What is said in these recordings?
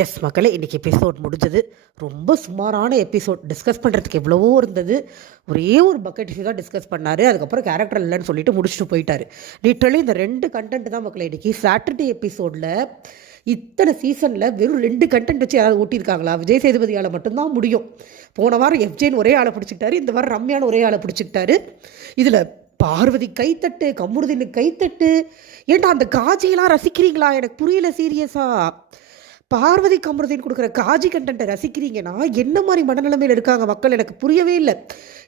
S மக்களே, இன்றைக்கி episode முடிஞ்சது. ரொம்ப சுமாரான எபிசோட். டிஸ்கஸ் பண்ணுறதுக்கு எவ்வளவோ இருந்தது. ஒரே ஒரு பக்கெட் இஷ்யூ தான் டிஸ்கஸ் பண்ணார். அதுக்கப்புறம் கேரக்டர் இல்லைன்னு சொல்லிட்டு முடிச்சுட்டு போயிட்டார். லிட்டரலி இந்த 2 கண்டென்ட் தான் மக்களே. இன்றைக்கி சாட்டர்டே எபிசோடில் இத்தனை சீசனில் வெறும் 2 கண்டென்ட் வச்சு யாராவது ஊட்டியிருக்காங்களா? விஜய் சேதுபதியால் மட்டும்தான் முடியும். போன வாரம் எஃப்ஜேன்னு ஒரே ஆளை பிடிச்சிக்கிட்டாரு, இந்த வாரம் ரம்யான்னு ஒரே ஆளை பிடிச்சிக்கிட்டாரு. இதில் பார்வதி கைத்தட்டு, கமருதீனுக்கு கைத்தட்டு. ஏன்டா அந்த காஜியெல்லாம் ரசிக்கிறீங்களா? எனக்கு புரியல சீரியஸாக. பார்வதி கமருதீன் கொடுக்குற காஜி கண்டென்ட்டை ரசிக்கிறீங்கன்னா என்ன மாதிரி மனநிலைமையில் இருக்காங்க மக்கள்? எனக்கு புரியவே இல்லை.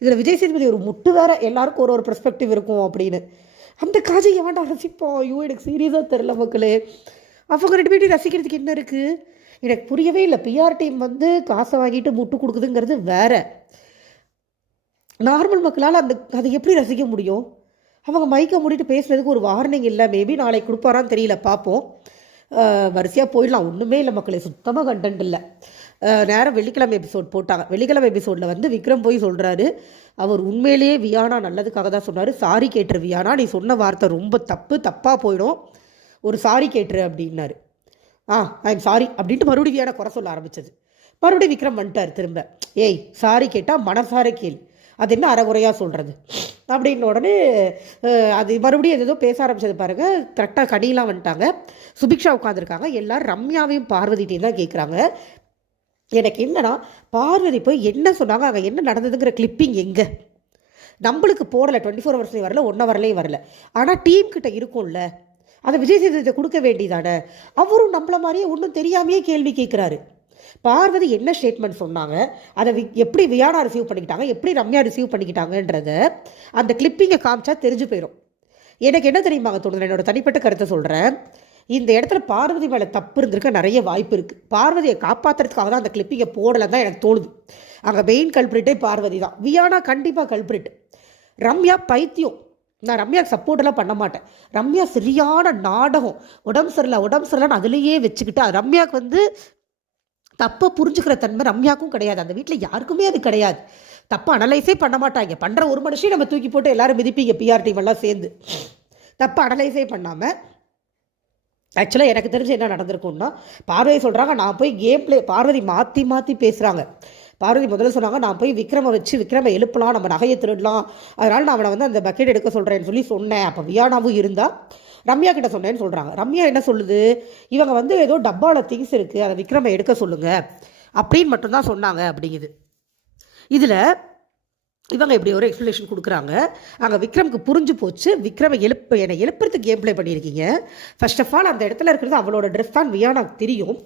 இதில் விஜய் சேதுபதி ஒரு முட்டு வேற, எல்லாருக்கும் ஒரு பெர்ஸ்பெக்டிவ் இருக்கும் அப்படின்னு. அந்த காஜி எவன்டா ரசிப்போம்? ஐயோ, எனக்கு சீரியஸாக தெரில மக்களே. அவங்க 2 பேரும் ரசிக்கிறதுக்கு என்ன இருக்குது? எனக்கு புரியவே இல்லை. பிஆர் டீம் வந்து காசை வாங்கிட்டு முட்டு கொடுக்குதுங்கிறது வேற. நார்மல் மக்களால் அதை எப்படி ரசிக்க முடியும்? அவங்க மைக்கை மூடிட்டு பேசுகிறதுக்கு ஒரு வார்னிங் இல்லை. மேபி நாளைக்கு கொடுப்பாரான்னு தெரியல, பார்ப்போம். வரிசையாக போயிடலாம். ஒன்றுமே இல்லை மக்களே, சுத்தமாக கண்டென்ட் இல்லை. நேரம் வெள்ளிக்கிழமை எபிசோட் போட்டாங்க. வெள்ளிக்கிழமை எபிசோடில் வந்து விக்ரம் போய் சொல்கிறாரு, அவர் உண்மையிலேயே வியானா நல்லதுக்காக தான் சொன்னார். சாரி கேட்டுரு வியானா, நீ சொன்ன வார்த்தை ரொம்ப தப்பாக போயிடும், ஒரு சாரி கேட்டுரு அப்படின்னாரு. ஐ எம் சாரி அப்படின்ட்டு மறுபடியும் வியானா குறை சொல்ல ஆரம்பிச்சது. மறுபடியும் விக்ரம் வந்துட்டார் திரும்ப. ஏய், சாரி கேட்டால் மனசார கேள், அது என்ன அறகுறையாக சொல்கிறது அப்படின்ன உடனே அது மறுபடியும் ஏதோ பேச ஆரம்பிச்சது பாருங்கள். கரெக்டாக கனியெலாம் வந்துட்டாங்க. சுபிக்ஷா உட்காந்துருக்காங்க. எல்லோரும் ரம்யாவையும் பார்வதிட்டையும் தான் கேட்குறாங்க. எனக்கு என்னன்னா, பார்வதி போய் என்ன சொன்னாங்க, அங்கே என்ன நடந்ததுங்கிற கிளிப்பிங் எங்கே? நம்மளுக்கு போடலை, 24 ஹவர்ஸ்லேயும் வரல, 1 ஹவர்லேயும் வரல. ஆனால் டீம் கிட்ட இருக்கும்ல, அதை விஜய் சேதுபதி கொடுக்க வேண்டியதானே. அவரும் நம்மள மாதிரியே ஒன்றும் தெரியாமையே கேள்வி கேட்குறாரு. பார்வதி என்ன ஸ்டேட்மெண்ட் சொன்னாங்க, அதை எப்படி வியானா ரிசீவ் பண்ணிக்கிட்டாங்க, எப்படி ரம்யா ரிசீவ் பண்ணிக்கிட்டாங்கன்றத அந்த கிளிப்பிங்கை காமிச்சா தெரிஞ்சு போயிடும். எனக்கு என்ன தெரியுமாங்க தோணுது, என்னோட தனிப்பட்ட கருத்தை சொல்கிறேன். இந்த இடத்துல பார்வதி மேலே தப்பு இருந்திருக்க நிறைய வாய்ப்பு இருக்குது. பார்வதியை காப்பாற்றுறதுக்காக தான் அந்த கிளிப்பிங்கை போடலை தான் எனக்கு தோணுது. அங்கே மெயின் கல்பிரிட்டே பார்வதி தான். வியானா கண்டிப்பாக கல்பிரிட். ரம்யா பைத்தியம். நான் ரம்யாவுக்கு சப்போர்ட்டெல்லாம் பண்ண மாட்டேன். ரம்யா சரியான நாடகம். உடம்பு சரியில்லைன்னு அதுலேயே வச்சுக்கிட்டு, ரம்யாவுக்கு வந்து தப்பை புரிஞ்சுக்கிற தன்மை ரம்யாவுக்கும் கிடையாது. அந்த வீட்டில் யாருக்குமே அது கிடையாது. தப்பை அனலைஸே பண்ண மாட்டாங்க. பண்ணுற ஒரு மனுஷன் நம்ம தூக்கி போட்டு எல்லாரும் மிதிப்பீங்க, பிஆர் டீம் எல்லாம் சேர்ந்து. தப்பை அனலைஸே பண்ணாமல், ஆக்சுவலாக எனக்கு தெரிஞ்சு என்ன நடந்திருக்கும்னா, பார்வதி சொல்கிறாங்க நான் போய் கேம் பிளே, பார்வதி மாற்றி பேசுகிறாங்க. பார்வதி முதல்ல சொன்னாங்க, நான் போய் விக்ரமை எழுப்பலாம், நம்ம நகையை திருடலாம், அதனால் நான் அவனை வந்து அந்த பக்கெட் எடுக்க சொல்கிறேன்னு சொன்னேன். அப்போ வியானாவும் இருந்தால் ரம்யா கிட்ட சொன்னேன்னு சொல்கிறாங்க. ரம்யா என்ன சொல்லுது, இவங்க வந்து ஏதோ டப்பாவில் திங்ஸ் இருக்குது, அதை விக்ரமை எடுக்க சொல்லுங்கள் அப்படின்னு மட்டும்தான் சொன்னாங்க அப்படிங்குது. இதில் இவங்க இப்படி ஒரு எக்ஸ்ப்ளனேஷன் கொடுக்குறாங்க. அங்கே விக்ரமுக்கு புரிஞ்சு போச்சு, விக்ரமை என்னை எழுப்புறதுக்கு கேம் பிளே பண்ணியிருக்கீங்க. ஃபர்ஸ்ட் ஆஃப் ஆல் அந்த இடத்துல இருக்கிறது அவளோட ட்ரெஸ் தான் வியானாக்கு தெரியும்.